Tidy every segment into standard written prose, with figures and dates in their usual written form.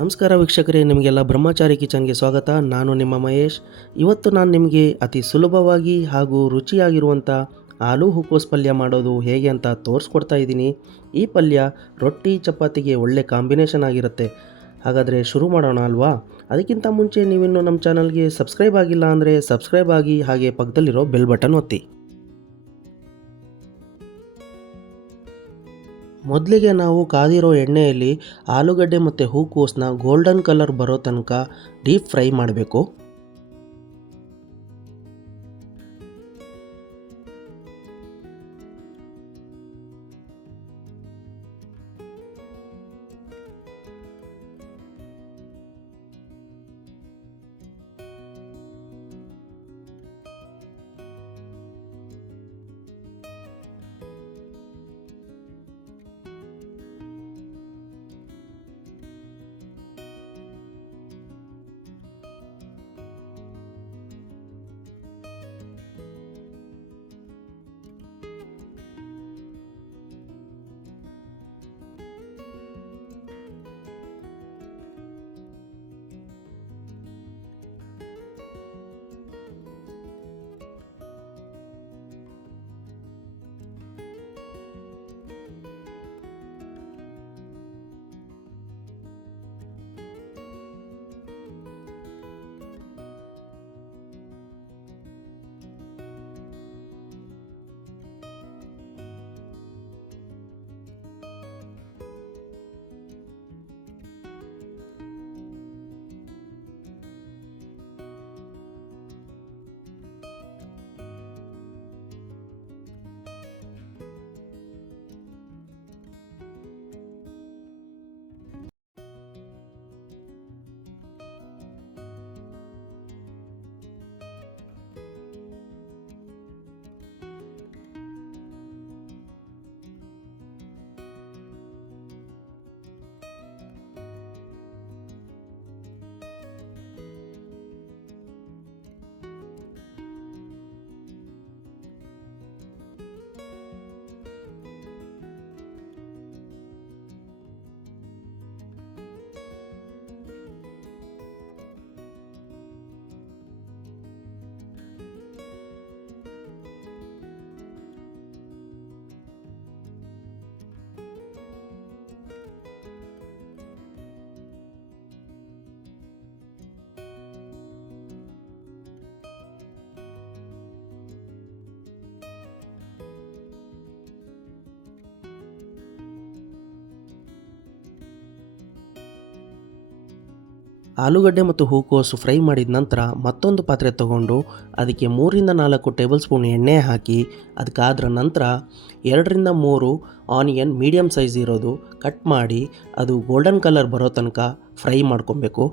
ನಮಸ್ಕಾರ ವೀಕ್ಷಕರೇ, ನಿಮಗೆಲ್ಲ ಬ್ರಹ್ಮಚಾರಿ ಕಿಚನ್ಗೆ ಸ್ವಾಗತ. ನಾನು ನಿಮ್ಮ ಮಹೇಶ್. ಇವತ್ತು ನಾನು ನಿಮಗೆ ಅತಿ ಸುಲಭವಾಗಿ ಹಾಗೂ ರುಚಿಯಾಗಿರುವಂಥ ಆಲೂ ಹೂಕೋಸು ಪಲ್ಯ ಮಾಡೋದು ಹೇಗೆ ಅಂತ ತೋರಿಸ್ಕೊಡ್ತಾ ಇದ್ದೀನಿ. ಈ ಪಲ್ಯ ರೊಟ್ಟಿ ಚಪಾತಿಗೆ ಒಳ್ಳೆ ಕಾಂಬಿನೇಷನ್ ಆಗಿರುತ್ತೆ. ಹಾಗಾದರೆ ಶುರು ಮಾಡೋಣ ಅಲ್ವಾ? ಅದಕ್ಕಿಂತ ಮುಂಚೆ ನೀವಿನ್ನೂ ನಮ್ಮ ಚಾನಲ್ಗೆ ಸಬ್ಸ್ಕ್ರೈಬ್ ಆಗಿಲ್ಲ ಅಂದರೆ ಸಬ್ಸ್ಕ್ರೈಬ್ ಆಗಿ, ಹಾಗೆ ಪಕ್ಕದಲ್ಲಿರೋ ಬೆಲ್ ಬಟನ್ ಒತ್ತಿ. ಮೊದಲಿಗೆ ನಾವು ಕಾದಿರೋ ಎಣ್ಣೆಯಲ್ಲಿ ಆಲೂಗಡ್ಡೆ ಮತ್ತು ಹೂಕೋಸನ್ನ ಗೋಲ್ಡನ್ ಕಲರ್ ಬರೋ ತನಕ ಡೀಪ್ ಫ್ರೈ ಮಾಡಬೇಕು. ಆಲೂಗಡ್ಡೆ ಮತ್ತು ಹೂಕೋಸು ಫ್ರೈ ಮಾಡಿದ ನಂತರ ಮತ್ತೊಂದು ಪಾತ್ರೆ ತಗೊಂಡು ಅದಕ್ಕೆ 3-4 ಟೇಬಲ್ ಸ್ಪೂನ್ ಎಣ್ಣೆ ಹಾಕಿ, ಅದಕ್ಕಾದ್ರ ನಂತರ 2-3 ಆನಿಯನ್ ಮೀಡಿಯಮ್ ಸೈಜ್ ಇರೋದು ಕಟ್ ಮಾಡಿ ಅದು ಗೋಲ್ಡನ್ ಕಲರ್ ಬರೋ ತನಕ ಫ್ರೈ ಮಾಡ್ಕೊಬೇಕು.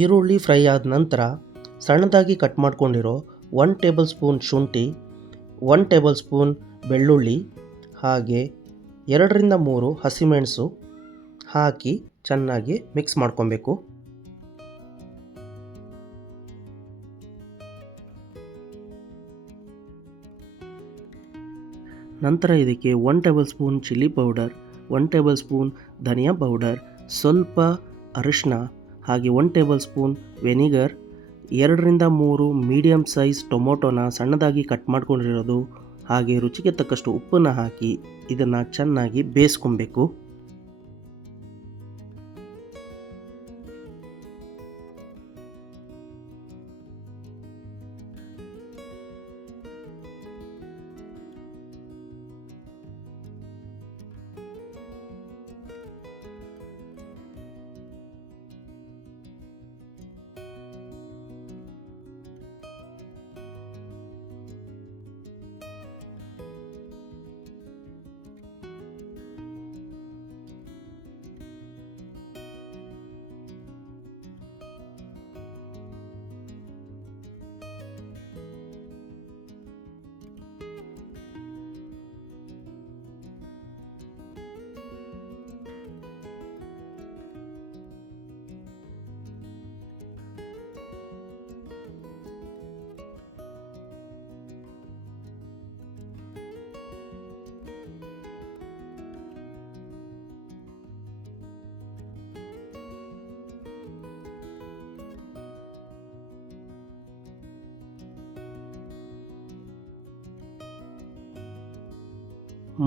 ಈರುಳ್ಳಿ ಫ್ರೈ ಆದ ನಂತರ ಸಣ್ಣದಾಗಿ ಕಟ್ ಮಾಡ್ಕೊಂಡಿರೋ 1 ಟೇಬಲ್ ಸ್ಪೂನ್ ಶುಂಠಿ, 1 ಟೇಬಲ್ ಸ್ಪೂನ್ ಬೆಳ್ಳುಳ್ಳಿ, ಹಾಗೆ 2-3 ಹಸಿಮೆಣಸು ಹಾಕಿ ಚೆನ್ನಾಗಿ ಮಿಕ್ಸ್ ಮಾಡ್ಕೊಬೇಕು. ನಂತರ ಇದಕ್ಕೆ 1 tablespoon chilli powder, 1 tablespoon ಧನಿಯಾ ಪೌಡರ್, ಸ್ವಲ್ಪ ಅರಿಶಿನ, ಹಾಗೆ 1 tablespoon vinegar, 2-3 medium size ಟೊಮೊಟೊನ ಸಣ್ಣದಾಗಿ ಕಟ್ ಮಾಡ್ಕೊಂಡಿರೋದು, ಹಾಗೆ ರುಚಿಗೆ ತಕ್ಕಷ್ಟು ಉಪ್ಪನ್ನು ಹಾಕಿ ಇದನ್ನು ಚೆನ್ನಾಗಿ ಬೇಯಿಸ್ಕೊಬೇಕು.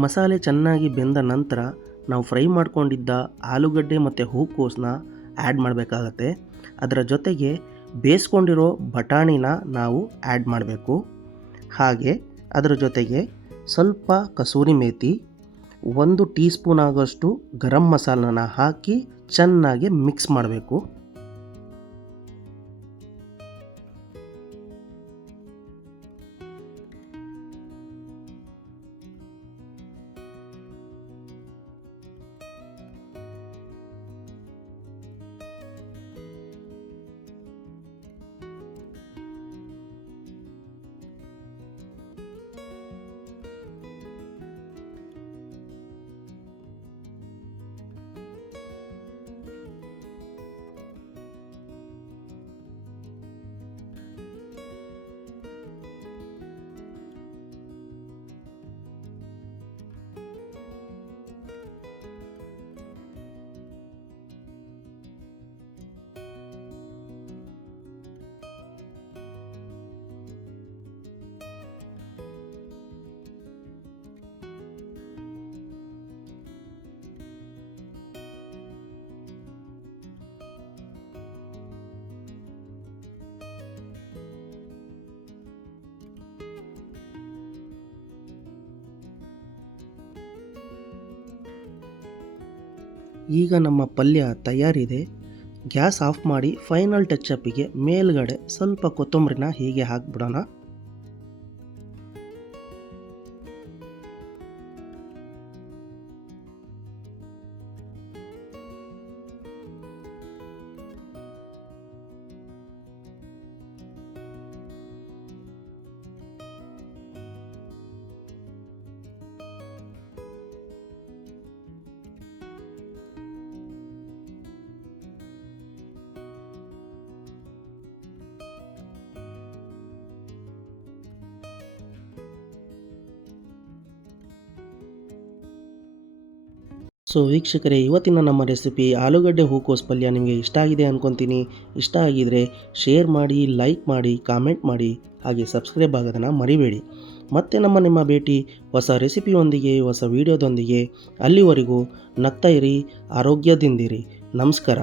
ಮಸಾಲೆ ಚೆನ್ನಾಗಿ ಬೆಂದ ನಂತರ ನಾವು ಫ್ರೈ ಮಾಡ್ಕೊಂಡಿದ್ದ ಆಲೂಗಡ್ಡೆ ಮತ್ತು ಹೂಕೋಸನ್ನ ಆ್ಯಡ್ ಮಾಡಬೇಕಾಗತ್ತೆ. ಅದರ ಜೊತೆಗೆ ಬೇಯಿಸ್ಕೊಂಡಿರೋ ಬಟಾಣಿನ ನಾವು ಆ್ಯಡ್ ಮಾಡಬೇಕು. ಹಾಗೆ ಅದರ ಜೊತೆಗೆ ಸ್ವಲ್ಪ ಕಸೂರಿ ಮೇಥಿ, 1 ಟೀ ಸ್ಪೂನ್ ಆಗೋಷ್ಟು ಗರಂ ಮಸಾಲನ ಹಾಕಿ ಚೆನ್ನಾಗಿ ಮಿಕ್ಸ್ ಮಾಡಬೇಕು. ಈಗ ನಮ್ಮ ಪಲ್ಯ ತಯಾರಿದೆ. ಗ್ಯಾಸ್ ಆಫ್ ಮಾಡಿ ಫೈನಲ್ ಟಚಪ್ಪಿಗೆ ಮೇಲ್ಗಡೆ ಸ್ವಲ್ಪ ಕೊತ್ತಂಬರಿನ ಹೀಗೆ ಹಾಕ್ಬಿಡೋಣ. ಸೊ ವೀಕ್ಷಕರೇ, ಇವತ್ತಿನ ನಮ್ಮ ರೆಸಿಪಿ ಆಲೂಗಡ್ಡೆ ಹೂಕೋಸು ಪಲ್ಯ ನಿಮಗೆ ಇಷ್ಟ ಆಗಿದೆ ಅಂದ್ಕೊತೀನಿ. ಇಷ್ಟ ಆಗಿದರೆ ಶೇರ್ ಮಾಡಿ, ಲೈಕ್ ಮಾಡಿ, ಕಾಮೆಂಟ್ ಮಾಡಿ, ಹಾಗೆ ಸಬ್ಸ್ಕ್ರೈಬ್ ಆಗೋದನ್ನು ಮರಿಬೇಡಿ. ಮತ್ತೆ ನಿಮ್ಮ ಭೇಟಿ ಹೊಸ ರೆಸಿಪಿಯೊಂದಿಗೆ, ಹೊಸ ವಿಡಿಯೋದೊಂದಿಗೆ. ಅಲ್ಲಿವರೆಗೂ ನಗ್ತಾ ಇರಿ, ಆರೋಗ್ಯದಿಂದಿರಿ. ನಮಸ್ಕಾರ.